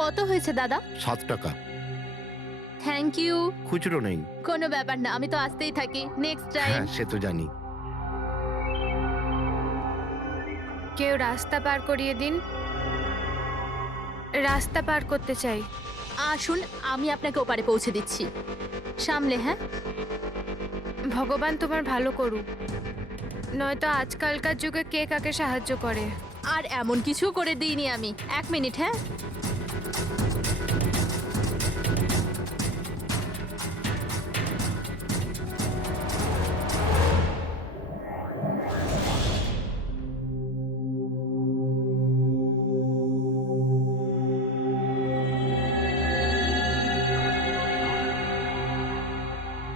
কত হয়েছে দাদা? 7 টাকা। Thank you. খুচরো নেই। কোনো ব্যাপার না, আমি তো আসতেই থাকি। Next time. হ্যাঁ সে তো জানি। কেউ রাস্তা পার করিয়ে দিন, রাস্তা পার করতে চাই। আসুন, আমি আপনাকে ওপারে পৌঁছে দিচ্ছি। সামলে, হ্যাঁ? ভগবান তোমার ভালো করুক, নয়তো আজকালকার যুগে কে কাকে সাহায্য করে। আর এমন কিছু করে দিইনি আমি। 1 মিনিট, হ্যাঁ?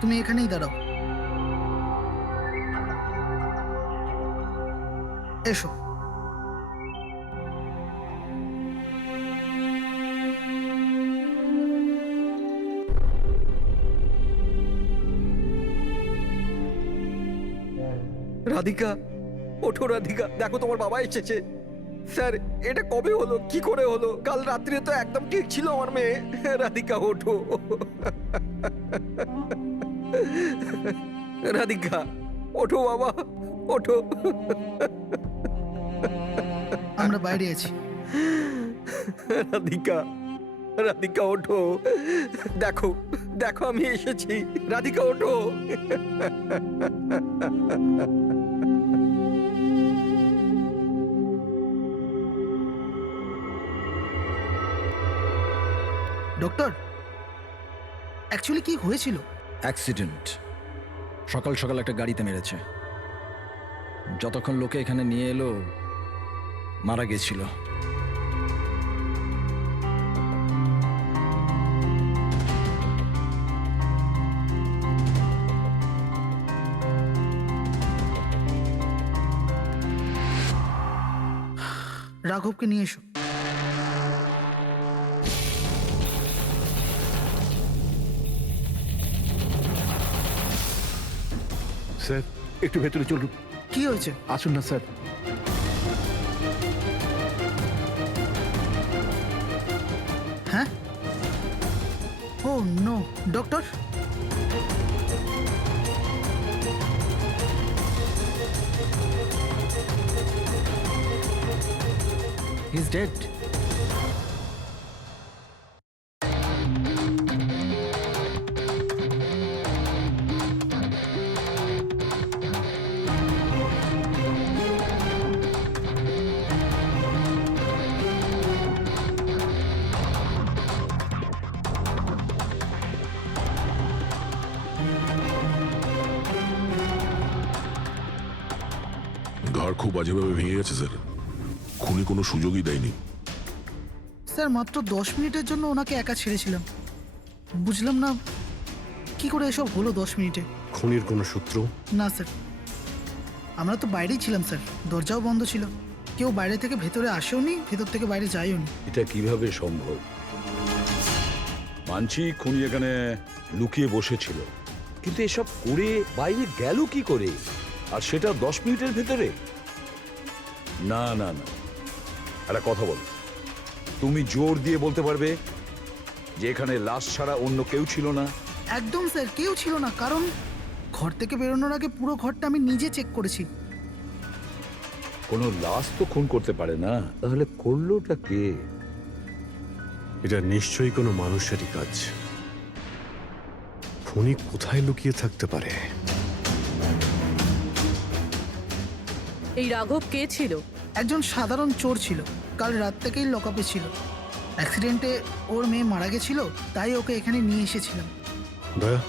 তুমি এখানেই দাঁড়াও। এসো। রাধিকা, ওঠো রাধিকা, দেখো তোমার বাবা এসেছে। স্যার, এটা কবে হলো, কি করে হলো? কাল রাত্রে তো একদম ঠিক ছিল আমার মেয়ে। রাধিকা ওঠো। রাধিকা ওঠো বাবা, ওঠো। আমরা বাইরে আছি। রাধিকা, রাধিকা ওঠো, দেখো দেখো আমি এসেছি। রাধিকা ওঠো। ডক্টর, অ্যাকচুয়ালি কি হয়েছিল? অ্যাক্সিডেন্ট। সকাল সকাল একটা গাড়িতে মেরেছে। যতক্ষণ লোকে এখানে নিয়ে এলো মারা গেছিল। রাঘবকে নিয়ে এসো। স্যার একটু ভেতরে চলুন। কি হয়েছে? আসুন না স্যার। হ্যাঁ? Oh no, doctor. He is dead. ঘাড় খুব বাজেভাবে ভেঙে গেছে স্যার। খুনি কোনো সুযোগই দেয়নি। স্যার, মাত্র 10 মিনিটের জন্য ওনাকে একা ছেড়েছিলাম। বুঝলাম না কি করে এসব হলো 10 মিনিটে। খুনির কোনো সূত্র? না স্যার, আমরা তো বাইরেই ছিলাম স্যার, দরজাও বন্ধ ছিল। কেউ বাইরে থেকে ভেতরে আসেও নি, ভেতর থেকে বাইরে যায়ও নি। এটা কিভাবে সম্ভব? মানছি খুনি এখানে লুকিয়ে বসেছিল, কিন্তু এসব করে বাইরে গেল কি করে, আর সেটা 10 মিনিটের ভেতরে? না না না, একটা কথা বলো, তুমি জোর দিয়ে বলতে পারবে যে এখানে লাশ ছাড়া অন্য কেউ ছিল না? একদম স্যার, কেউ ছিল না। কারণ ঘর থেকে বেরোনোর আগে পুরো ঘরটা আমি নিজে চেক করেছি। কোনো লাশ তো খুন করতে পারে না, তাহলে করলোটা কে? এটা নিশ্চয়ই কোনো মানুষেরই কাজ। খুনি কোথায় লুকিয়ে থাকতে পারে? এই রাঘব কে ছিল? একজন সাধারণ চোর ছিল, কাল রাত থেকেই লকআপে ছিল। অ্যাক্সিডেন্টে ওর মেয়ে মারা গেছিল, তাই ওকে এখানে নিয়ে এসেছিলাম। দয়া,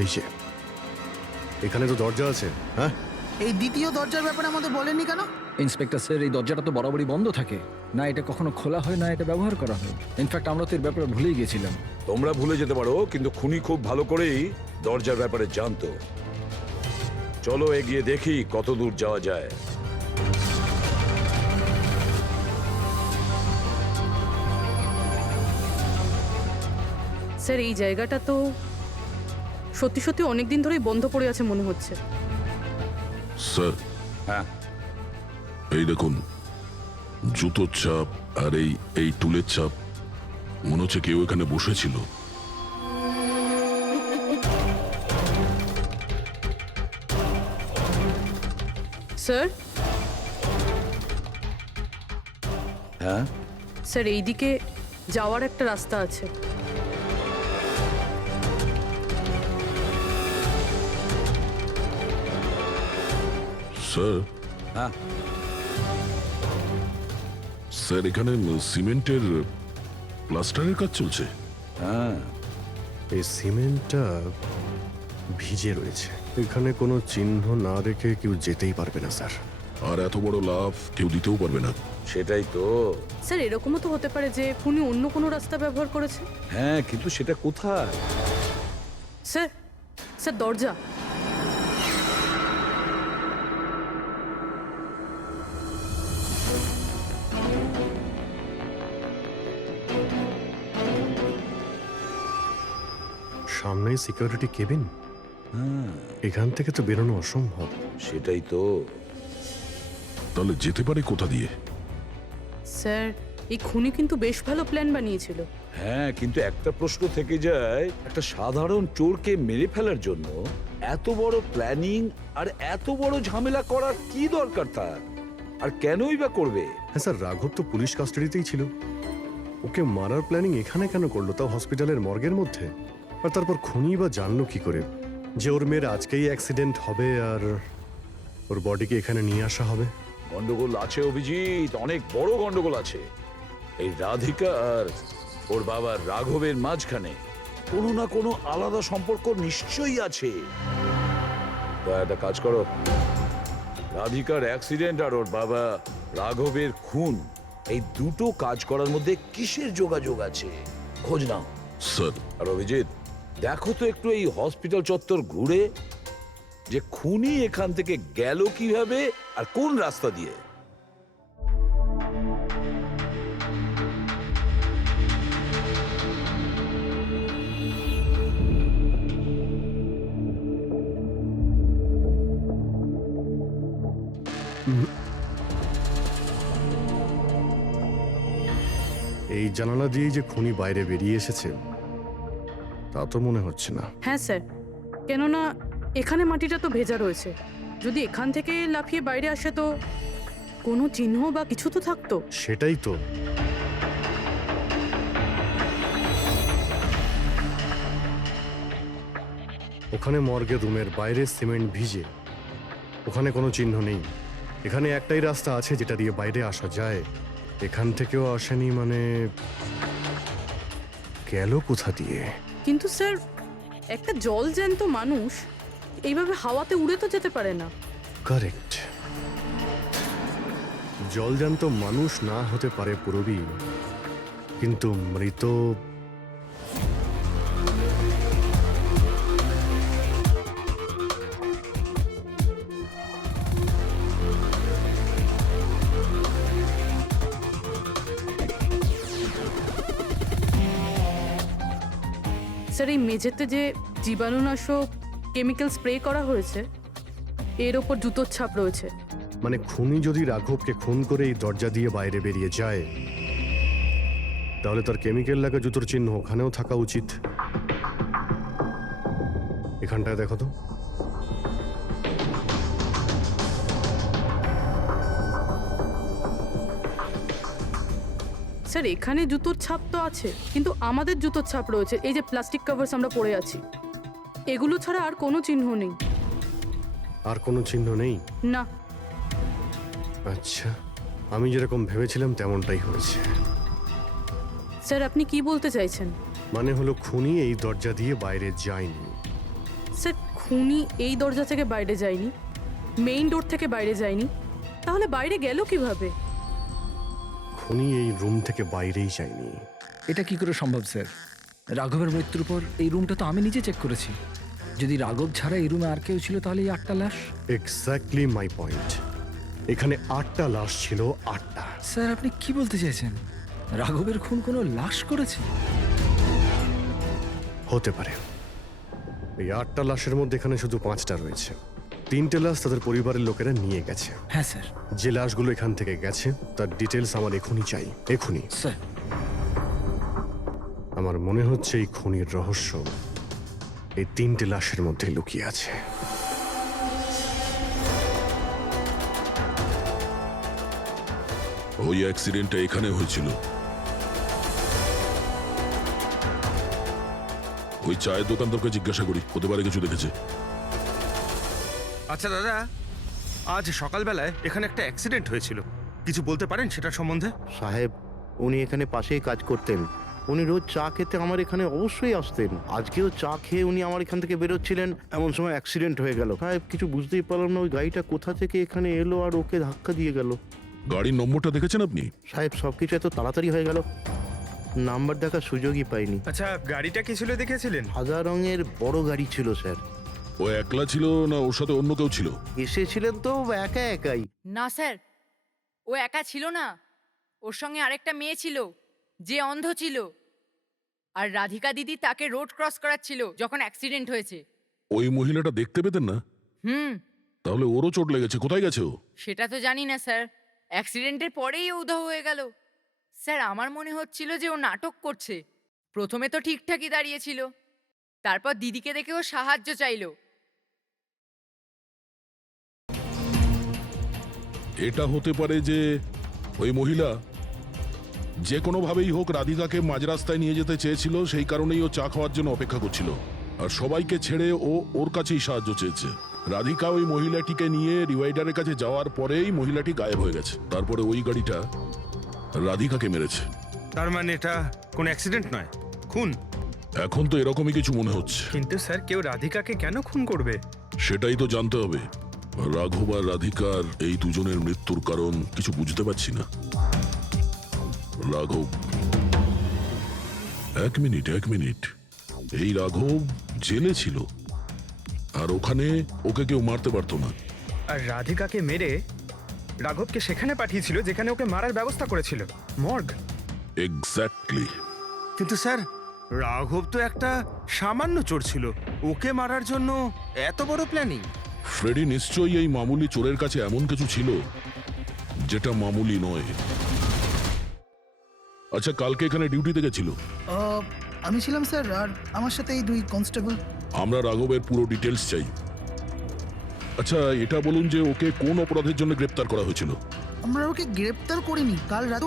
এই যে এখানে তো দরজা আছে। হ্যাঁ, এই দ্বিতীয় দরজার ব্যাপারে আমাদের বলেননি কেন? ইন্সপেক্টর স্যার, এই দরজাটা তো বরাবরই বন্ধ থাকে না, এটা কখনো খোলা হয় না, এটা ব্যবহার করা হয়। ইনফ্যাক্ট আমরা তো এর ব্যাপারে ভুলেই গেছিলাম। তোমরা ভুলে যেতে পারো, কিন্তু খুনি খুব ভালো করেই দরজার ব্যাপারে জানতো। চলো এগিয়ে দেখি কত দূর যাওয়া যায়। স্যার, এই জায়গাটা তো সত্যি সত্যি অনেক দিন ধরেই বন্ধ পড়ে আছে মনে হচ্ছে। স্যার হ্যাঁ এই দেখুন, জুতোর চাপ আর এই টুলের চাপ, মনে হচ্ছে কেউ এখানে বসেছিল। স্যার, হ্যাঁ স্যার এইদিকে যাওয়ার একটা রাস্তা আছে। স্যার হ্যাঁ স্যার এখানে সিমেন্টের প্লাস্টারের কাজ চলছে। হ্যাঁ এই সিমেন্টটা ভিজে রয়েছে, এখানে কোনো চিহ্ন না রেখে কেউ যেতেই পারবে না স্যার। আর এত বড় লাভ কেউ দিতেও পারবে না। সেটাই তো। স্যার এরকমও তো হতে পারে যে খুনি অন্য কোনো রাস্তা ব্যবহার করেছে। হ্যাঁ কিন্তু সেটা কোথায়? স্যার, স্যার দরজা। সামনেই সিকিউরিটি কেবিন, হ্যাঁ এখান থেকে তো বেরোনো অসম্ভব। সেটাই তো। তাহলে যেতে পারে কোথা দিয়ে? স্যার এই খুনি কিন্তু বেশ ভালো প্ল্যান বানিয়েছিল। হ্যাঁ কিন্তু একটা প্রশ্ন থেকে যায়, একটা সাধারণ চোরকে মেরে ফেলার জন্য এত বড় প্ল্যানিং আর এত বড় ঝামেলা করার কি দরকার তার? আর কেনই বা করবে? হ্যাঁ স্যার, রাঘব তো পুলিশ কাস্টাডিতেই ছিল, ওকে মারার প্ল্যানিং এখানে কেন করলো, তাও হসপিটালের মর্গের মধ্যে? আর তারপর খুনি বা জানলো কি করে যে ওর মেয়ের আজকেই অ্যাক্সিডেন্ট হবে আর ওর বডিকে এখানে নিয়ে আসা হবে? গন্ডগোল আছে অভিজিৎ, অনেক বড় গন্ডগোল আছে। এই রাধিকা আর ওর বাবা রাঘবের মাঝখানে কোনো না কোনো আলাদা সম্পর্ক নিশ্চয়ই আছে। তা একটা কাজ করো, রাধিকার অ্যাক্সিডেন্ট আর ওর বাবা রাঘবের খুন, এই দুটো কাজ করার মধ্যে কিসের যোগাযোগ আছে খোঁজ নাও। স্যার আর অভিজিৎ দেখো তো একটু এই হসপিটাল চত্বর ঘুরে যে খুনি এখান থেকে গেল কিভাবে আর কোন রাস্তা দিয়ে। এই জানালা দিয়েই যে খুনি বাইরে বেরিয়ে এসেছে তা তো মনে হচ্ছে না। হ্যাঁ স্যার, কেননা এখানে মাটিটা তো ভেজা রয়েছে। যদি এখান থেকে লাফিয়ে বাইরে আসে তো কোনো চিহ্ন বা কিছু তো থাকতো। সেটাই তো। ওখানে মর্গের রুমের বাইরে সিমেন্ট ভিজে, ওখানে কোনো চিহ্ন নেই। এখানে একটাই রাস্তা আছে যেটা দিয়ে বাইরে আসা যায়, এখান থেকেও আসেনি, মানে গেল কোথা দিয়ে? কিন্তু স্যার একটা জলজ্যান্ত মানুষ এইভাবে হাওয়াতে উড়ে তো যেতে পারে না। কারেক্ট, জলজান্ত মানুষ না হতে পারে পুরবী, কিন্তু মৃত স্যার এই মেঝেতে যে জীবাণুনাশক কেমিক্যাল স্প্রে করা হয়েছে এর ওপর জুতোর ছাপ রয়েছে। মানে খুনি যদি রাঘবকে খুন করে এই দরজা দিয়ে বাইরে বেরিয়ে যায় তাহলে তার কেমিক্যাল লাগা জুতোর চিহ্ন ওখানেও থাকা উচিত। এখানটায় দেখো তো। স্যার এখানে জুতোর ছাপ তো আছে, কিন্তু আমাদের জুতোর ছাপ রয়েছে এই যে প্লাস্টিক কভার্স আমরা পরে আছি, এগুলো ছাড়া আর কোনো চিহ্ন নেই। আর কোনো চিহ্ন নেই? না। আচ্ছা, আমি যেরকম ভেবেছিলাম তেমনটাই হয়েছে। স্যার আপনি কি বলতে চাইছেন? মানে হলো খুনি এই দরজা দিয়ে বাইরে যায়নি। স্যার খুনি এই দরজা থেকে বাইরে যায়নি, মেইন ডোর থেকে বাইরে যায়নি, তাহলে বাইরে গেল কিভাবে? খুনি এই রুম থেকে বাইরেই যায়নি। এটা কি করে সম্ভব স্যার? রাঘবের মৃত্যুর পর এই রুমটা তো আমি নিজে চেক করেছি। যদি রাঘব ছাড়া এই রুমে আর কেউ ছিল তাহলে এই 8টা লাশ। Exactly my point. এখানে 8টা লাশ ছিল, 8টা। স্যার আপনি কি বলতে চাইছেন? রাঘবের খুন কোনো লাশ করেছে? হতে পারে, এই 8টা লাশের মধ্যে এখানে শুধু 5টা রয়েছে। 3টে লাশ তাদের পরিবারের লোকেরা নিয়ে গেছে। হ্যাঁ স্যার। যে লাশগুলো এখান থেকে গেছে তার ডিটেলস আমার এখনই চাই, এখনই। স্যার আমার মনে হচ্ছে এই খুনির রহস্য এই 3টে লাশের মধ্যে লুকিয়ে আছে। ওই অ্যাক্সিডেন্টটা এখানে হয়েছিল। ওই চায়ের দোকানদারকে জিজ্ঞাসা করি, হতে পারে কিছু দেখেছে। আচ্ছা দাদা, আজ সকালবেলায় এখানে একটা অ্যাক্সিডেন্ট হয়েছিল, কিছু বলতে পারেন সেটার সম্বন্ধে? সাহেব, উনি এখানে পাশেই কাজ করতেন। উনি রোজ চা খেতে আমার এখানে অবশ্যই আসতেন। আজকেও চা খেয়ে উনি আমার এখান থেকে বেরোচ্ছিলেন, এমন সময় অ্যাক্সিডেন্ট হয়ে গেল। সাহেব, কিছু বুঝতেই পারলাম না ওই গাড়িটা কোথা থেকে এখানে এলো আর ওকে ধাক্কা দিয়ে গেল। গাড়ির নম্বরটা দেখেছেন আপনি? সাহেব, সবকিছু এত তাড়াতাড়ি হয়ে গেল, নাম্বার দেখার সুযোগই পাইনি। আচ্ছা, গাড়িটা কি ছিল দেখেছিলেন? সাদা রঙের বড় গাড়ি ছিল স্যার। ও একলা ছিল না ওর সাথে অন্য কেউ ছিল? এসেছিলেন তো একা একাই। না স্যার, ও একা ছিল না, ওর সঙ্গে আরেকটা মেয়ে ছিল যে অন্ধ ছিল, আর রাধিকা দিদি তাকে রোড ক্রস করাচ্ছিল যখন অ্যাক্সিডেন্ট হয়েছে। ওই মহিলাটা দেখতে পেতেন না? তাহলে ওরও চোট লেগেছে। কোথায় গেছে ও? সেটা তো জানি না স্যার, অ্যাক্সিডেন্টের পরেই ও উধাও হয়ে গেল। স্যার, আমার মনে হচ্ছিল যে ও নাটক করছে। প্রথমে তো ঠিকঠাকই দাঁড়িয়েছিল, তারপর দিদিকে দেখে ও সাহায্য চাইলো। এটা হতে পারে যে ওই মহিলা যে কোনোভাবেই হোক রাধিকাকে মাঝ রাস্তায় নিয়ে যেতে চেয়েছিল, সেই কারণেই ও চা খাওয়ার জন্য অপেক্ষা করছিল, আর সবাইকে ছেড়ে ও ওর কাছেই সাহায্য চেয়েছে। রাধিকা ওই মহিলাটিকে নিয়ে ডিভাইডারের কাছে যাওয়ার পরেই মহিলাটি গায়েব হয়ে গেছে। তারপরে ওই গাড়িটা রাধিকাকে মেরেছে। তার মানে এটা কোনো অ্যাক্সিডেন্ট নয়, খুন? এখন তো এরকমই কিছু মনে হচ্ছে। কিন্তু স্যার, কেউ রাধিকাকে কেন খুন করবে? সেটাই তো জানতে হবে। রাঘব আর রাধিকার এই দুজনের মৃত্যুর কারণ কিছু বুঝতে পারছি না। রাঘব, এক মিনিট, এই রাঘব জেলে ছিল, আর ওখানে ওকে কেউ মারতে পারতো না। আর রাধিকাকে মেরে রাঘবকে সেখানে পাঠিয়েছিল যেখানে ওকে মারার ব্যবস্থা করেছিল, মর্গ। এক্স্যাক্টলি। কিন্তু স্যার, রাঘব তো একটা সামান্য চোর ছিল, ওকে মারার জন্য এত বড় প্ল্যানিং? ফ্রেডি নিশ্চয়ই এই মামুলি চোরের কাছে এমন কিছু ছিল যেটা মামুলি নয়। আচ্ছা, কালকে এখানে ডিউটিতে গেছিল? আমি ছিলাম স্যার, আর আমার সাথে এই 2 কনস্টেবল। আমরা রাঘবের পুরো ডিটেলস চাই। আচ্ছা, এটা বলুন যে ওকে কোন অপরাধের জন্য গ্রেপ্তার করা হয়েছিল? আমরা ওকে গ্রেপ্তার করিনি, কাল রাতে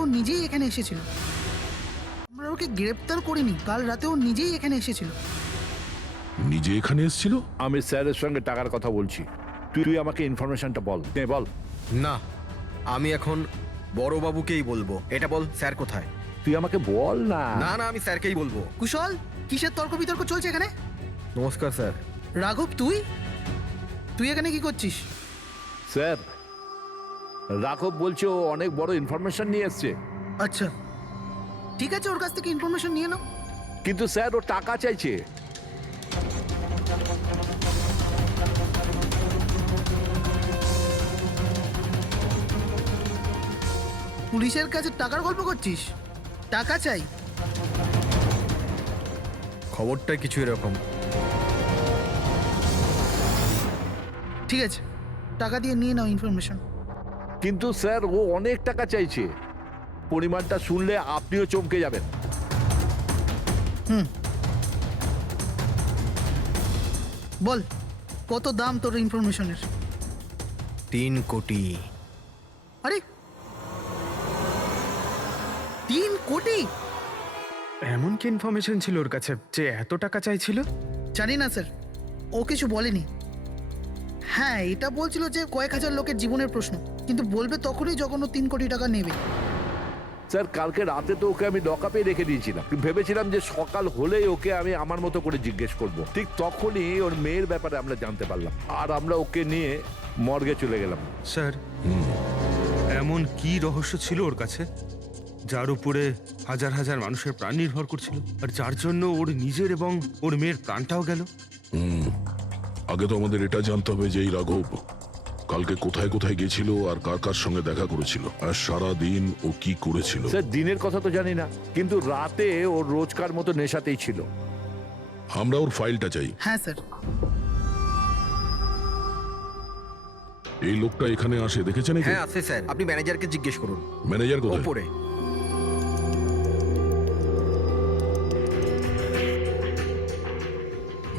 ও নিজেই এখানে এসেছিল। নিজে এখানে এসেছিল? আমি স্যারের সঙ্গে টাকার কথা বলছি, তুই আমাকে ইনফরমেশনটা বল। বল। না, আমি এখন বড়বাবুকেই বলবো। এটা বল, স্যার কোথায়? তুই আমাকে বল না। না, আমি স্যারকেই বলবো। কুশল, কিসের তর্ক বিতর্ক চলছে এখানে? নমস্কার স্যার। রাঘব, তুই এখানে কি করছিস? স্যার, রাঘব বলছে ও অনেক বড় ইনফরমেশন নিয়ে এসছে। আচ্ছা, ঠিক আছে, ওর কাছ থেকে ইনফরমেশন নিয়ে নাও। কিন্তু স্যার, ও টাকা চাইছে। পুলিশের কাছে টাকার গল্প করছিস? টাকা চাই? খবরটা কিছু এরকম। ঠিক আছে, টাকা দিয়ে নিয়ে নাও ইনফরমেশন। কিন্তু স্যার, ও অনেক টাকা চাইছে। পরিমাণটা শুনলে আপনিও চমকে যাবেন। বল, কত দাম তোর ইনফরমেশনের? 3 কোটি। আরে, 3 কোটি? এমন কি ইনফরমেশন ছিল ওর কাছে যে এত টাকা চাইছিল? জানি না স্যার, ও কিছু বলেনি। হ্যাঁ, এটা বলছিল যে কয়েক হাজার লোকের জীবনের প্রশ্ন, কিন্তু বলবে তখনই যখন ও 3 কোটি টাকা নেবে। স্যার, কালকে রাতে তো ওকে আমি লকআপে রেখে দিয়েছিলাম। ভেবেছিলাম যে সকাল হলেই ওকে আমি আমার মতো করে জিজ্ঞেস করব। ঠিক তখনই ওর মেয়ের ব্যাপারে আমরা জানতে পারলাম, আর আমরা ওকে নিয়ে মর্গে চলে গেলাম। স্যার, এমন কি রহস্য ছিল ওর কাছে যার উপরে হাজার হাজার মানুষের প্রাণ নির্ভর করছিল, আর যার জন্য ওর নিজের এবং ওর মেয়ের প্রাণটাও গেল? আগে তো আমাদের এটা জানতে হবে যে এই রাঘব কালকে কোথায় কোথায় গেছিল আর কার কার সঙ্গে দেখা করেছিল, আর সারা দিন ও কি করেছিল। স্যার, দিনের কথা তো জানি না, কিন্তু রাতে ওর রোজকার মতো নেশাতেই ছিল। আমরা ওর ফাইলটা চাই। হ্যাঁ স্যার। এই লোকটা এখানে আসে দেখেছেন নাকি? হ্যাঁ আছে স্যার, আপনি ম্যানেজারকে জিজ্ঞেস করুন। ম্যানেজার কোথায়? ওপরে।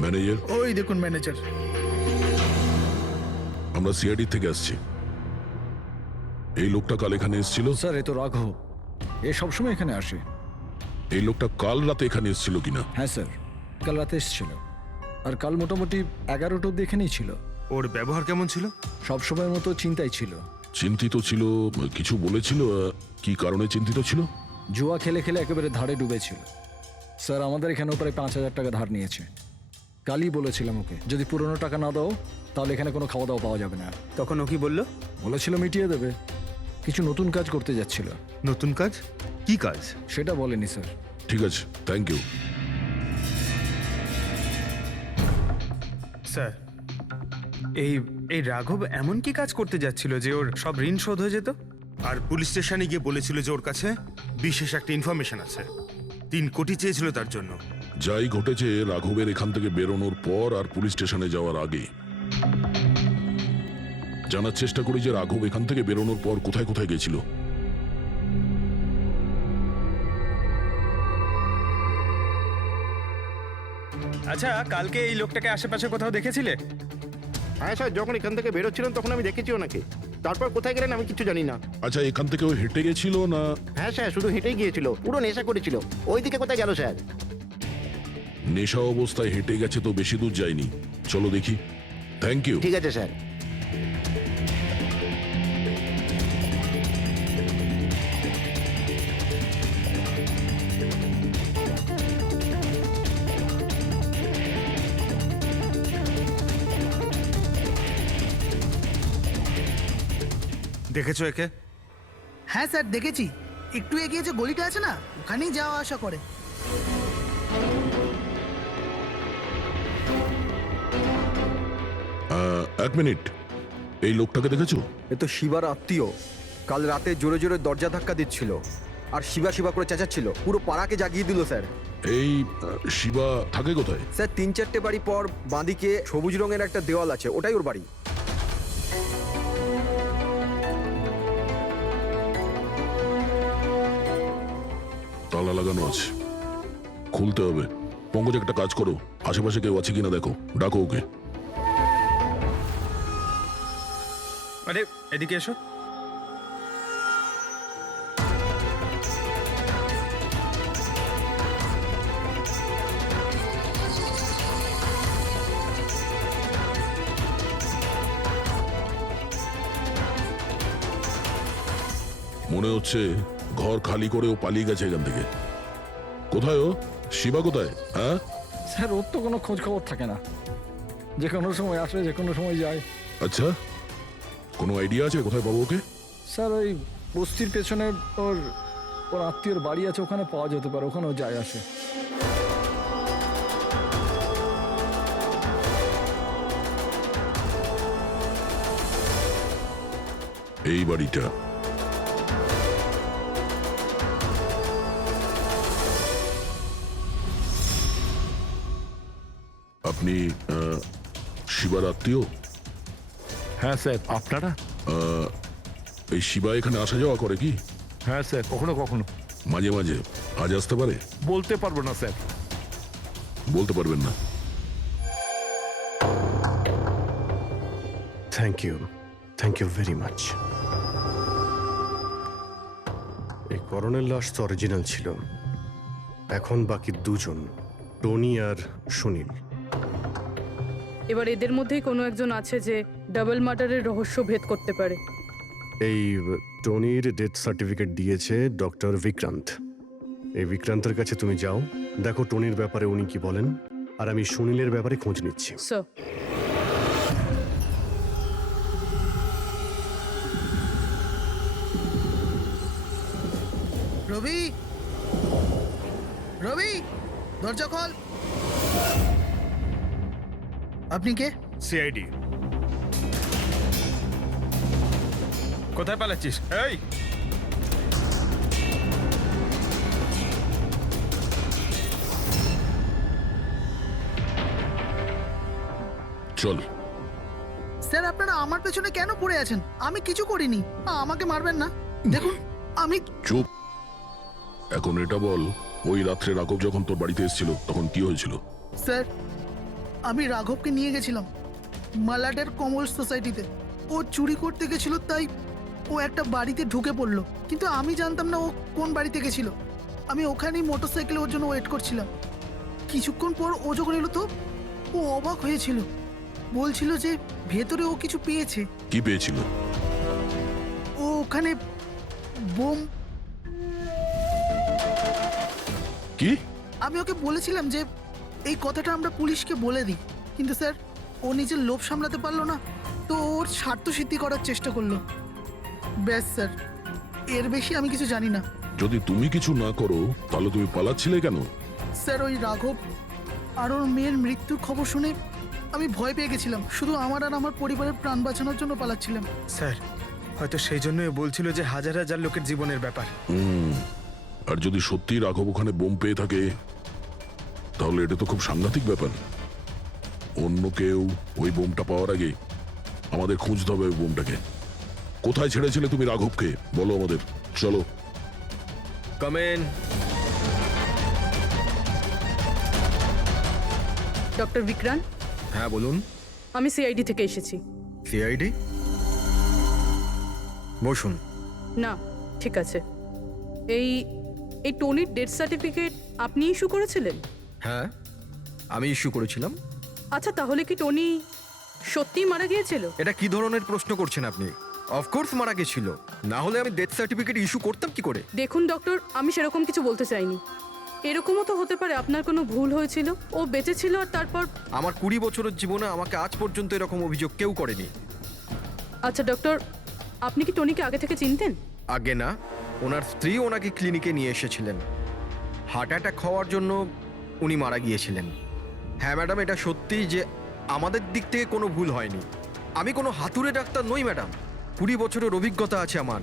ম্যানেজার? ওই দেখুন ম্যানেজার। আমরা সিআইডি থেকে আসছি। এই লোকটা কাল এখানে এসেছিল? স্যার এ তো রাঘব, এ সবসময় এখানে আসে। এই লোকটা কাল রাতে এখানে এসেছিল কিনা? হ্যাঁ স্যার, কাল রাতে এসেছিল, আর কাল মোটামুটি 11টা অব্দি এখানেই ছিল। ওর ব্যবহার কেমন ছিল? সবসময়ের মতো চিন্তাই ছিল। চিন্তিত ছিল? কিছু বলেছিল? কি কারণে চিন্তিত ছিল? জুয়া খেলে খেলে একেবারে ধারে ডুবেছিল। স্যার আমাদের এখানেও প্রায় 5,000 টাকা ধার নিয়েছে। কালই বলেছিলাম ওকে, যদি পুরনো টাকা না দাও তাহলে এখানে কোনো খাওয়া দাওয়া পাওয়া যাবে না। তখন ও কি বললো? বলেছিল মিটিয়ে দেবে, কিছু নতুন কাজ করতে যাচ্ছিল। নতুন কাজ? কি কাজ? সেটা বলেনি স্যার। ঠিক আছে, থ্যাংক ইউ। স্যার এই এই রাঘব এমন কি কাজ করতে যাচ্ছিল যে ওর সব ঋণ শোধ হয়ে যেত? আর পুলিশ স্টেশনে গিয়ে বলেছিল যে ওর কাছে বিশেষ একটা ইনফরমেশন আছে, 3 কোটি চেয়েছিল তার জন্য। যাই ঘটেছে রাঘবের এখান থেকে বেরোনোর পর আর পুলিশ স্টেশনে যাওয়ার আগে জানার চেষ্টা করি যে রাঘব এখান থেকে বেরোনোর পর কোথায় কোথায় গেছিল। আচ্ছা কালকে এই লোকটাকে আশেপাশে কোথাও দেখেছিলে? হ্যাঁ স্যার, যখন এখান থেকে বেরোচ্ছিলাম তখন আমি দেখেছি ওনাকে। তারপর কোথায় গেলেন আমি কিছু জানি না। আচ্ছা, এখান থেকে ও হেঁটে গেছিল না? হ্যাঁ স্যার, শুধু হেঁটেই গিয়েছিল, পুরো নেশা করেছিল। ওইদিকে কোথায় গেল স্যার? নেশা অবস্থায় হেঁটে গেছে তো বেশি দূর যায়নি। চলো দেখি। Thank you. ঠিক আছে স্যার। দেখেছো একে? হ্যাঁ স্যার দেখেছি, একটু এগিয়ে যে গলিটা আছে না, ওখানেই যাওয়া আসা করে। এক মিনিট, এই লোকটাকে দেখেছো? এ তো শিবার আত্মীয়। কাল রাতে জোরে জোরে দরজা ধাক্কা দিচ্ছিল আর শিবা শিবা করে চেঁচাচ্ছিল, পুরো পাড়াকে জাগিয়ে দিল স্যার। এই শিবা থাকে কোথায়? স্যার 3-4টে বাড়ি পর বাঁদিকে সবুজ রঙের একটা দেওয়াল আছে, ওটাই ওর বাড়ি। তালা লাগানো আছে, খুলতে হবে। পঙ্কজ একটা কাজ করো, আশেপাশে কেউ আছে কিনা দেখো, ডাকো ওকে। আরে এদিকে এসো। মনে হচ্ছে ঘর খালি করে ও পালিয়ে গেছে এখান থেকে। কোথায় ও? শিবা কোথায়? হ্যাঁ স্যার ওর তো কোনো খোঁজ খবর থাকে না, যে কোনো সময় আসে যে কোনো সময় যায়। আচ্ছা, কোনো আইডিয়া আছে কোথায় পাবো ওকে? স্যার ওই বস্তির পেছনে ওর ওর আত্মীয়র বাড়ি আছে, ওখানে পাওয়া যেতে পারে, ওখানেও যায় আসে। এই বাড়িটা। আপনি শিবার আত্মীয়? হ্যাঁ স্যার। আপনারা? এই শিবা এখানে আসা যাওয়া করে কি? হ্যাঁ স্যার, কখনো কখনো। মাঝে মাঝে? আজ আসতে পারে? বলতে পারবো না স্যার। বলতে পারবেন না? Thank you very much. এই করণের লাশ তো অরিজিনাল ছিল। এখন বাকি দুজন, টনি আর সুনীল। এবার এদের মধ্যেই কোনো একজন আছে যে ডাবল মার্ডারের রহস্য ভেদ করতে পারে। এই টনির ডেথ সার্টিফিকেট দিয়েছে ডক্টর বিক্রান্ত। এই বিক্রান্তের কাছে তুমি যাও, দেখো টনির ব্যাপারে উনি কি বলেন, আর আমি সুনীলের ব্যাপারে খোঁজ নিচ্ছি। স্যার রবি, রবি দরজা খোল। আপনি কে? সিআইডি। কোথায় পালাচ্ছিস? এই চল। স্যার আপনারা আমার পেছনে কেন পড়ে আছেন? আমি কিছু করিনি। আমাকে মারবেন না। দেখুন আমি চুপ। এখন এটা বল, ওই রাত্রে রাঘব যখন তোর বাড়িতে এসেছিল তখন কি হয়েছিল? স্যার আমি রাঘবকে নিয়ে গেছিলাম মালাডের কমল সোসাইটিতে। ও চুরি করতে গেছিল, তাই ও একটা বাড়িতে ঢুকে পড়লো, কিন্তু আমি জানতাম না ও কোন বাড়িতে গেছিল। আমি ওখানেই মোটরসাইকেলে ওর জন্য ওয়েট করছিলাম। কিছুক্ষণ পর ও যখন এলো তো ও অবাক হয়েছিল, বলছিল যে ভেতরে ও কিছু পেয়েছে। কি পেয়েছিল? ও ওখানে বোম। কি? আমি ওকে বলেছিলাম যে এই কথাটা আমরা পুলিশকে বলে দিই, কিন্তু স্যার ও নিজের লোভ সামলাতে পারলো না, তো ওর স্বার্থ সিদ্ধি করার চেষ্টা করলো। ব্যাস স্যার, এর বেশি আমি কিছু জানি না। যদি তুমি কিছু না করো তাহলে তুমি পালাচ্ছিলে কেন? স্যার ওই রাঘব আর ওর মেয়ের মৃত্যুর খবর শুনে আমি ভয় পেয়ে গেছিলাম। শুধু আমার আর আমার পরিবারের প্রাণ বাঁচানোর জন্য পালাচ্ছিলাম। স্যার হয়তো সেই জন্যই বলছিল যে হাজার হাজার লোকের জীবনের ব্যাপার। আর যদি সত্যি রাঘব ওখানে বোম পেয়ে থাকে তাহলে এটা তো খুব সাংঘাতিক ব্যাপার। অন্য কেউ ওই বোমটা পাওয়ার আগে আমাদের খুঁজতে হবে ওই বোমটাকে। কোথায় ছেড়েছিলে তুমি রাঘবকে বলো আমাদের। চলো। কমেন। ডক্টর বিক্রান্ত, হ্যাঁ বলুন। আমি সিআইডি থেকে এসেছি। সিআইডি? বসুন। না, ঠিক আছে। এই এই টনির ডেথ সার্টিফিকেট আপনি ইস্যু করেছিলেন? হ্যাঁ আমি ইস্যু করেছিলাম। আচ্ছা, তাহলে কি টনি সত্যিই মারা গিয়েছিল? এটা কি ধরনের প্রশ্ন করছেন আপনি? অফকোর্স মারা গেছিল, না হলে আমি ডেথ সার্টিফিকেট ইস্যু করতাম কি করে? দেখুন ডক্টর, আমি সেরকম কিছু বলতে চাইনি। এরকমও তো হতে পারে আপনার কোনো ভুল হয়েছিল, ও বেঁচে ছিল আর তারপর। আমার 20 বছরের জীবনে আমাকে আজ পর্যন্ত এরকম অভিযোগ কেউ করেনি। আচ্ছা ডক্টর, আপনি কি টনিকে আগে থেকে চিনতেন? আগে না, ওনার স্ত্রী ওনাকে ক্লিনিকে নিয়ে এসেছিলেন। হার্ট অ্যাটাক হওয়ার জন্য উনি মারা গিয়েছিলেন। হ্যাঁ ম্যাডাম, এটা সত্যি যে আমাদের দিক থেকে কোনো ভুল হয়নি। আমি কোনো হাতুড়ে ডাক্তার নই ম্যাডাম। 20 বছরের অভিজ্ঞতা আছে আমার।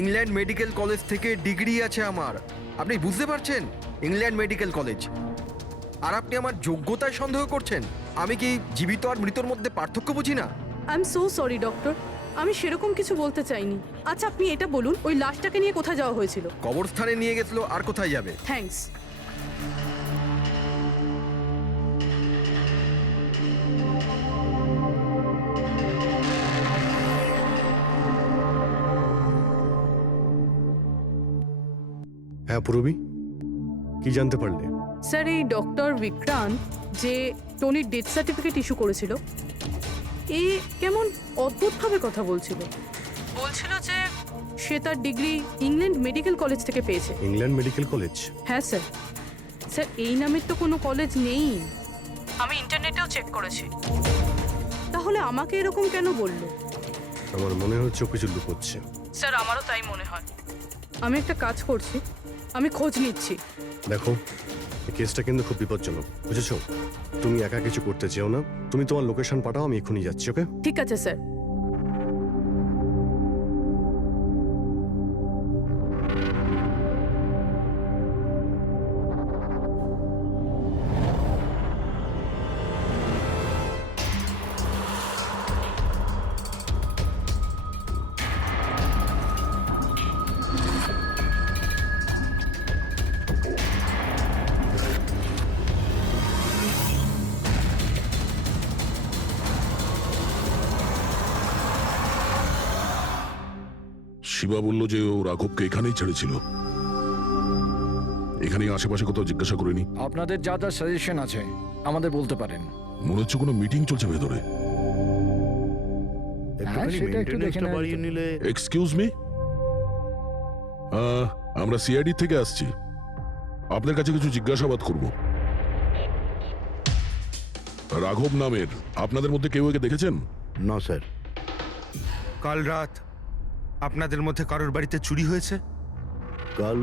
ইংল্যান্ড মেডিকেল কলেজ থেকে ডিগ্রি আছে আমার। আপনি বুঝতে পারছেন? England medical college. আর আপনি আমার যোগ্যতায় সন্দেহ করছেন? আমি কি জীবিত আর মৃতর মধ্যে পার্থক্য বুঝি না? I am so sorry doctor, আমি সেরকম কিছু বলতে চাইনি। আচ্ছা আপনি এটা বলুন, ওই লাশটাকে নিয়ে কোথায় যাওয়া হয়েছিল? কবরস্থানে নিয়ে গেছিল, আর কোথায় যাবে? থ্যাঙ্কস। হ্যাঁ পূরবী, কি জানতে পারলে? স্যার, এই ডক্টর বিক্রান্ত যে টনির ডেথ সার্টিফিকেট ইস্যু করেছিল, এ কেমন অদ্ভুতভাবে কথা বলছিল। বলছিল যে সে তার ডিগ্রি ইংল্যান্ড মেডিকেল কলেজ থেকে পেয়েছে। England medical college? হ্যাঁ স্যার। স্যার এই নামের তো কোনো কলেজ নেই, আমি ইন্টারনেটেও চেক করেছি। তাহলে আমাকে এরকম কেন বললো? আমার মনে হচ্ছে ও কিছু লুকোচ্ছে। স্যার আমারও তাই মনে হয়। আমি একটা কাজ করছি, আমি খোঁজ নিচ্ছি। দেখো, এই কেসটা কিন্তু খুব বিপজ্জনক, বুঝেছো? তুমি একা কিছু করতে চেও না। তুমি তোমার লোকেশন পাঠাও, আমি এক্ষুনি যাচ্ছি। ওকে? ঠিক আছে স্যার। শিবা বলল যে ও রাঘবকে এখানেই ছেড়েছিল। এখানেই আশেপাশে কোথাও জিজ্ঞাসা করিনি? আপনাদের যা যা সাজেশন আছে আমাদের বলতে পারেন। মনে হচ্ছে কোনো মিটিং চলছে ভেতরে। একটুখানি সেটা একটু দেখে মেইনটেনেন্সটা নেওয়া বাড়িয়ে যেত। নিলে। এক্সকিউজ মি, আমরা সিআইডি থেকে আসছি। আপনার কাছে কিছু জিজ্ঞাসাবাদ করব। রাঘব নামের আপনাদের মধ্যে কেউ একে দেখেছেন? না স্যার। কাল রাত আপনাদের মধ্যে কারোর বাড়িতে চুরি হয়েছে? কাল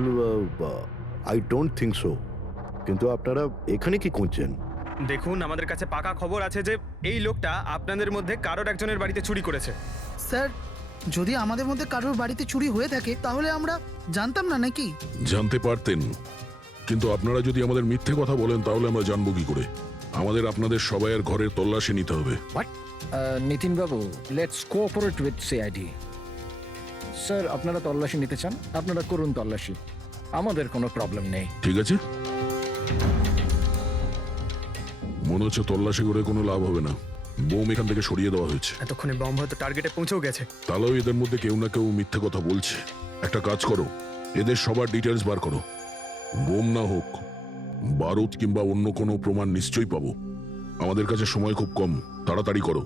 আই ডোন্ট থিঙ্ক সো। কিন্তু আপনারা এখানে কি খুঁজছেন? দেখুন, আমাদের কাছে পাকা খবর আছে যে এই লোকটা আপনাদের মধ্যে কারোর একজনের বাড়িতে চুরি করেছে। স্যার যদি আমাদের মধ্যে কারোর বাড়িতে চুরি হয়ে থাকে তাহলে আমরা জানতাম না নাকি? জানতে পারতেন, কিন্তু আপনারা যদি আমাদের মিথ্যে কথা বলেন তাহলে আমরা জানবো কি করে? আমাদের আপনাদের সবাইয়ের ঘরের তল্লাশি নিতে হবে। নিতিন বাবু, let's cooperate with CID. Sir, আপনারা তল্লাশি নিতে চান, আপনারা করুন তল্লাশি, আমাদের কোনো প্রবলেম নেই। ঠিক আছে, মনে হচ্ছে তল্লাশি করে কোনো লাভ হবে না। বোম এখান থেকে সরিয়ে দেওয়া হয়েছে। এতক্ষণে বম্ব হয়তো টার্গেটে পৌঁছেও গেছে। তাহলেও এদের মধ্যে কেউ না কেউ মিথ্যে কথা বলছে। একটা কাজ করো, এদের সবার ডিটেলস বার করো। বোম না হোক, বারুদ কিংবা অন্য কোনো প্রমাণ নিশ্চয়ই পাবো। আমাদের কাছে সময় খুব কম, তাড়াতাড়ি করো।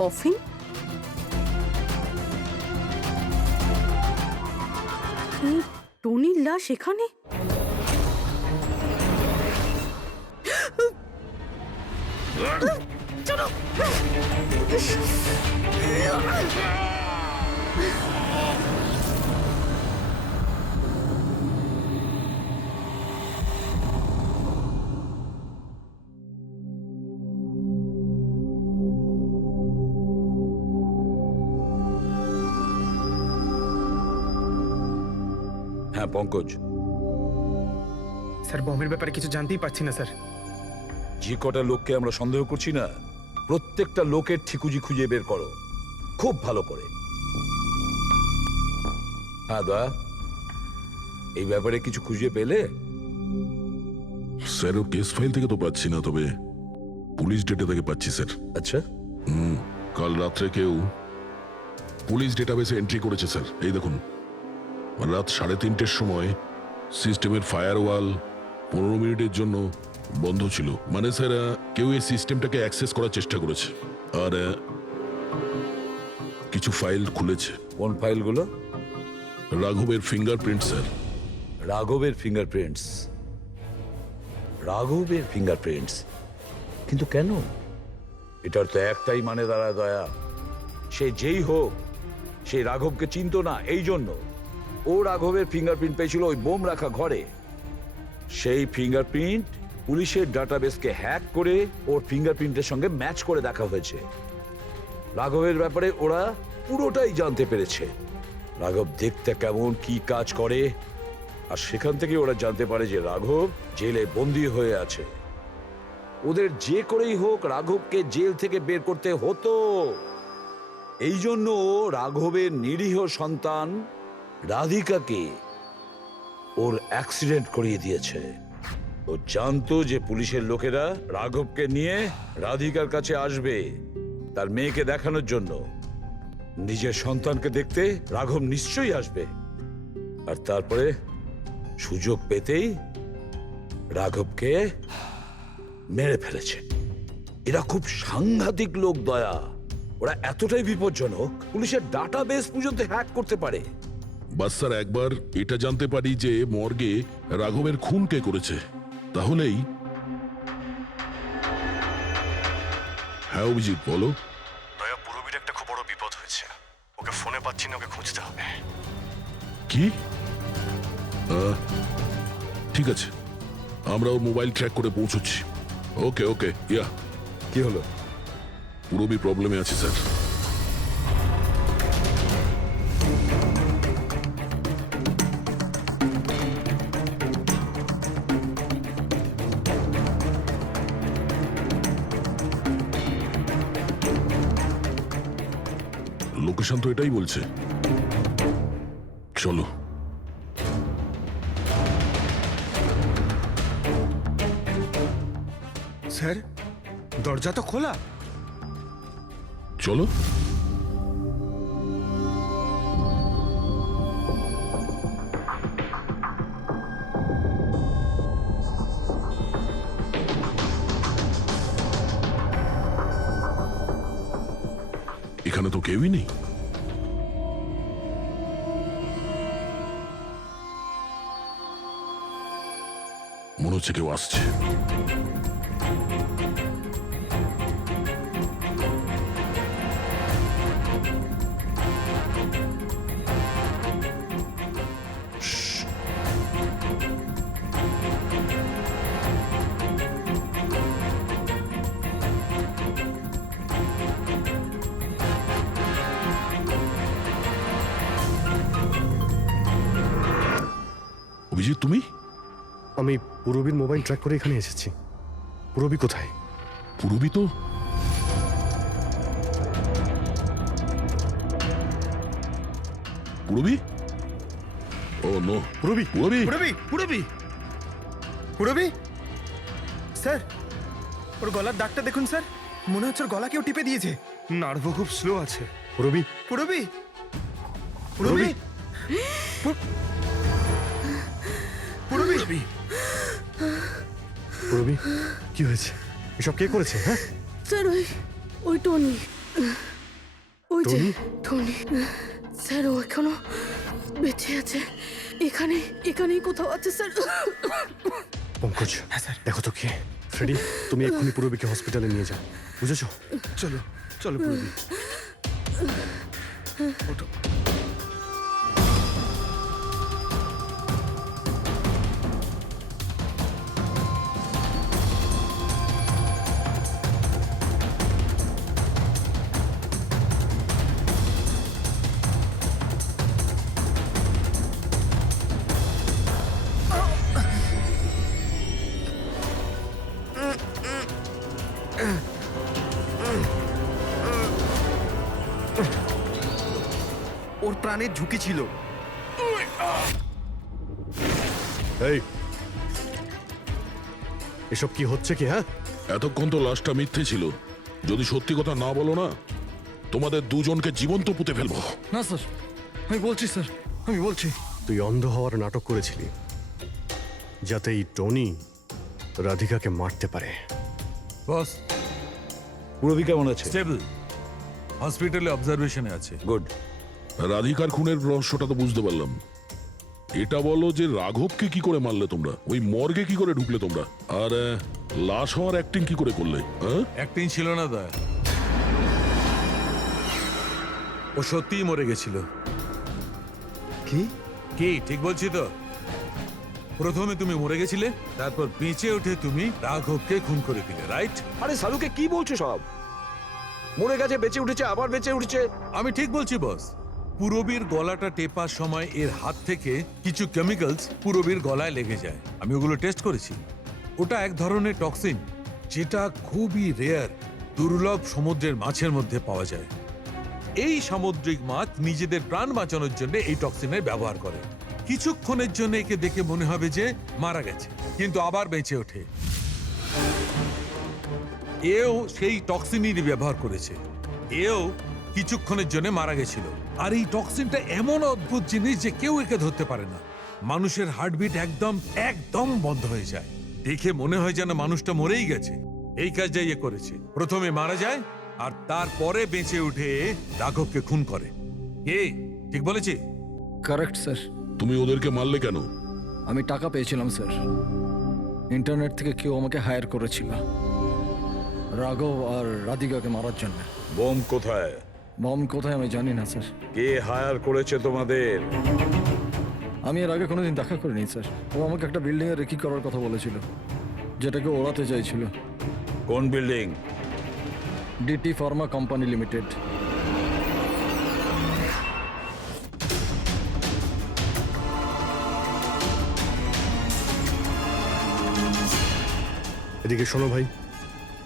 কফিন? টনির লাশ এখানে? হ্যাঁ পঙ্কজ, স্যার, বমের ব্যাপারে কিছু জানতেই পারছি না স্যার। যে কটা লোককে আমরা সন্দেহ করছি না, প্রত্যেকটা লোকের ঠিকুজি খুঁজে বের করো খুব ভালো করে। হ্যাঁ দয়া, এই ব্যাপারে কিছু খুঁজে পেলে? স্যার, ওর কেস ফাইল থেকে তো পাচ্ছি না, তবে পুলিশ ডেটা থেকে পাচ্ছি স্যার। আচ্ছা, কাল রাত্রে কেউ পুলিশ ডেটাবেসে এন্ট্রি করেছে স্যার। এই দেখুন, রাত 3:30-র সময় সিস্টেমের ফায়ারওয়াল 15 মিনিটের জন্য বন্ধ ছিল। মানে স্যার, কেউ এই সিস্টেমটাকে অ্যাক্সেস করার চেষ্টা করেছে আর কিছু ফাইল খুলেছে। কোন ফাইলগুলো? রাঘবের ফিঙ্গারপ্রিন্ট স্যার। রাঘবের ফিঙ্গারপ্রিন্টস? রাঘবের ফিঙ্গারপ্রিন্টস? কিন্তু কেন? এটার তো একটাই মানে দাঁড়ায় দয়া, সে যেই হোক সে রাঘবকে চিনতো না, এই জন্য ও রাঘবের ফিঙ্গারপ্রিন্ট পেয়েছিল ওই বোম রাখা ঘরে। সেই ফিঙ্গারপ্রিন্ট পুলিশের ডাটাবেসকে হ্যাক করে ওর ফিঙ্গারপ্রিন্টের সঙ্গে ম্যাচ করে দেখা হয়েছে। রাঘবের ব্যাপারে ওরা পুরোটাই জানতে পেরেছে, রাঘব দেখতে কেমন, কি কাজ করে, আর সেখান থেকে ওরা জানতে পারে যে রাঘব জেলে বন্দী হয়ে আছে। ওদের যে করেই হোক রাঘবকে জেল থেকে বের করতে হতো। এই জন্য রাঘবের নিরীহ সন্তান রাধিকাকে ওর অ্যাক্সিডেন্ট করিয়ে দিয়েছে। ও জানতো যে পুলিশের লোকেরা রাঘবকে নিয়ে রাধিকার কাছে আসবে তার মেয়েকে দেখানোর জন্য। নিজের সন্তানকে দেখতে রাঘব নিশ্চয়ই আসবে, আর তারপরে সুযোগ পেতেই রাঘবকে মেরে ফেলেছে। এরা খুব সাংঘাতিক লোক দয়া, ওরা এতটাই বিপজ্জনক পুলিশের ডাটাবেস পর্যন্ত হ্যাক করতে পারে। বাস স্যার, একবার এটা জানতে পারি যে মর্গে রাঘবের খুন কে করেছে, তাহলেই। হ্যাঁ অভিজিৎ, বলো। দয়া, পুরবীর একটা খুব বড় বিপদ হয়েছে, ওকে ফোনে পাচ্ছি না, ওকে খুঁজতে হবে। কি? ঠিক আছে, আমরা ওর মোবাইল ট্র্যাক করে পৌঁছচ্ছি। ওকে ওকে, ইয়া। কি হলো? পুরবী প্রবলেমে আছে স্যার। লোকেশন তো এটাই বলছে। চলো। স্যার, দরজা তো খোলা। চলো। এখানে তো কেউই নেই। মনে হচ্ছে কেউ আসছে। অভিজিৎ, তুমি? আমি পুরবীর মোবাইল ট্র্যাক করে এখানে এসেছি। পুরবী কোথায়? পুরবী তো পুরবী? ও নো, পুরবী, পুরবী, পুরবি পুরবি পুরবি স্যার, ওর গলার দাগটা দেখুন স্যার, মনে হচ্ছে ওর গলা কেউ টিপে দিয়েছে। নার্ভও খুব স্লো আছে। পুরবী, পুরবি পুরবি পুরবি পুরবী, কি হয়েছে? এসব কে করেছে? হ্যাঁ, স্যার ওই টনি, ওই যে টনি? টনি স্যার, ও এখনো বেঁচে আছে। এখানেই কোথাও আছে স্যার। পঙ্কজ, দেখো তো কে। ফ্রেডি, তুমি এক্ষুনি পুরবীকে হসপিটালে নিয়ে যাও, বুঝেছো? চলো চলো পুরবী। ওর প্রাণের ঝুঁকি ছিল। এই, এসব কি হচ্ছে কি? হ্যাঁ, এতক্ষণ তো লাশটা মিথ্যে ছিল। যদি সত্যি কথা না বলো না, তোমাদের দুজনকে জীবন্ত পুঁতে ফেলবো। না স্যার, আমি বলছি স্যার, আমি বলছি। তুই অন্ধ হওয়ার নাটক করেছিলি যাতে এই টনি রাধিকাকে মারতে পারে। বস, পুরবী কেমন আছে? স্টেবল, হসপিটালে অবজারভেশনে আছে। গুড। রাধিকার খুনের রহস্যটা তো বুঝতে পারলাম। এটা বলো যে রাঘবকে কি করে মারলে তোমরা? ওই মর্গে কি করে ঢুকলে তোমরা? আর লাশ হওয়ার অ্যাক্টিং কি করে করলে? হ্যাঁ, অ্যাক্টিং ছিল না দা, ও সত্যিই মরে গেছিল। কি কি ঠিক বলছি তো? প্রথমে তুমি মরে গেছিলে, তারপর বেঁচে উঠে তুমি রাঘবকে খুন করে দিলে, রাইট? আরে সালুকে কি বলছো সব? মরে গেছে, বেঁচে উঠেছে, আবার বেঁচে উঠেছে। আমি ঠিক বলছি বস। পুরবীর গলাটা টেপার সময় এর হাত থেকে কিছু কেমিক্যালস পুরবীর গলায় লেগে যায়। আমি ওগুলো টেস্ট করেছি। ওটা এক ধরনের টক্সিন, যেটা খুবই রেয়ার, দুর্লভ সমুদ্রের মাছের মধ্যে পাওয়া যায়। এই সামুদ্রিক মাছ নিজেদের প্রাণ বাঁচানোর জন্য এই টক্সিনের ব্যবহার করে। কিছুক্ষণের জন্য একে দেখে মনে হবে যে মারা গেছে, কিন্তু আবার বেঁচে ওঠে। এও সেই টক্সিনই ব্যবহার করেছে। এও কিছুক্ষণের জন্য মারা গেছিল। আর এই টক্সিনটা এমন অদ্ভুত জিনিস যে কেউ একে ধরতে পারে না। মানুষের হার্টবিট একদম একদম বন্ধ হয়ে যায়। দেখে মনে হয় যেন মানুষটা মরেই গেছে। এই কাজটাই এ করেছে। প্রথমে মারা যায় আর তারপরে বেঁচে উঠে রাঘবকে খুন করে। কে ঠিক বলেছি? Correct sir. তুমি ওদেরকে মারলে কেন? আমি টাকা পেয়েছিলাম স্যার। ইন্টারনেট থেকে কেউ আমাকে হায়ার করেছিল রাঘব আর রাধিকাকে মারার জন্য। বোম কোথায়? বম কোথায় আমি জানি না স্যার। কে হায়ার করেছে তোমাদের? আমি এর আগে কোনোদিন দেখা করিনি স্যার। ও আমাকে একটা বিল্ডিংয়ে রেকি করার কথা বলেছিল, যেটাকে ওড়াতে চাইছিল। কোন building? DT Pharma Company Limited. এদিকে শোনো ভাই,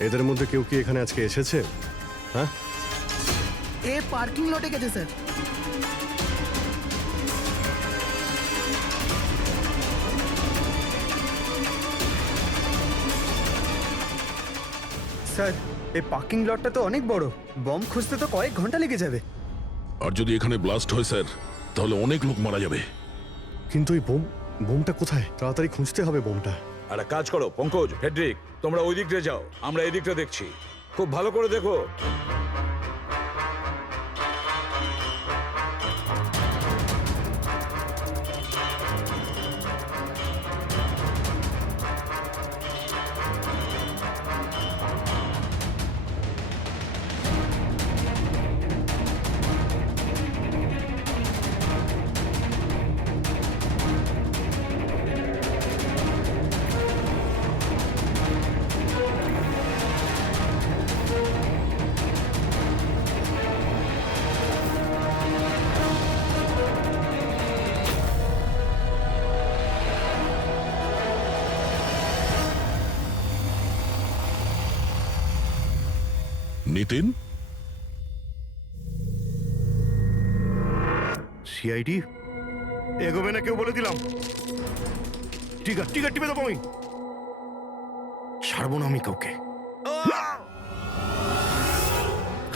এদের মধ্যে কেউ কি এখানে আজকে এসেছে? হ্যাঁ, এ পার্কিং লটে গেছে স্যার। স্যার, এই পার্কিং লটটা তো অনেক বড়, বম খুঁজতে তো কয়েক ঘন্টা লেগে যাবে। আর যদি এখানে ব্লাস্ট হয় স্যার, তাহলে অনেক লোক মারা যাবে। কিন্তু এই বোমটা কোথায়? তাড়াতাড়ি খুঁজতে হবে বোমটা। আরে কাজ করো পঙ্কজ, ফেডরিক, তোমরা ওই দিকটা যাও, আমরা এই দিকটা দেখছি। খুব ভালো করে দেখো। নিতিন, সিআইডি এগোবে না কেউ বলে দিলাম। টিকার টিপে দেবো আমি, ছাড়বো না আমি কাউকে।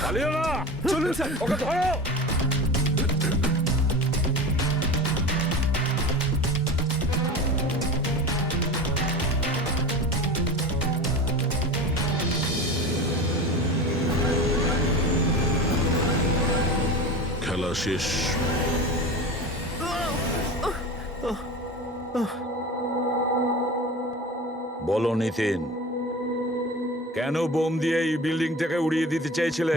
পালিও না। চলুন স্যার। ওকে ধরো। খেলা শেষ। বলো নিতিন, কেন বোম দিয়ে এই বিল্ডিংটাকে উড়িয়ে দিতে চাইছিলে?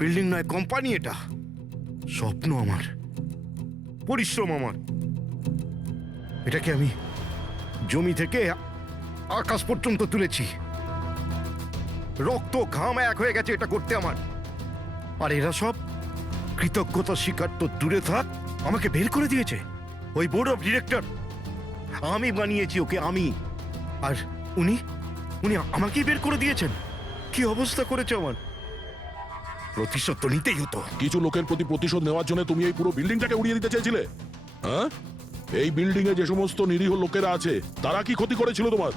বিল্ডিং নয় কোম্পানি এটা। স্বপ্ন আমার, পরিশ্রম আমার। এটাকে আমি জমি থেকে আকাশ পর্যন্ত তুলেছি। রক্ত ঘাম এক হয়ে গেছে এটা করতে আমার। আর এরা সব কৃতজ্ঞতা স্বীকার তো দূরে থাক, আমাকে বের করে দিয়েছে ওই বোর্ড অফ ডিরেক্টর। আমি বানিয়েছি ওকে, আমি। আর উনি উনি আমাকেই বের করে দিয়েছেন। কি অবস্থা করেছে আমার। প্রতিশোধ তো নিতেই হতো। কিছু লোকের প্রতি প্রতিশোধ নেওয়ার জন্য তুমি এই পুরো বিল্ডিংটাকে উড়িয়ে দিতে চেয়েছিলে? হ্যাঁ, এই বিল্ডিং এ যে সমস্ত নিরীহ লোকেরা আছে তারা কি ক্ষতি করেছিল তোমার?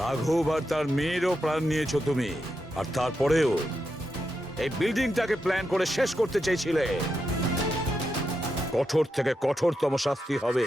রাঘব আর তার মেয়েরও প্রাণ নিয়েছো তুমি, আর তারপরেও এই বিল্ডিংটাকে প্ল্যান করে শেষ করতে চাইছিলে। কঠোর থেকে কঠোরতম শাস্তি হবে।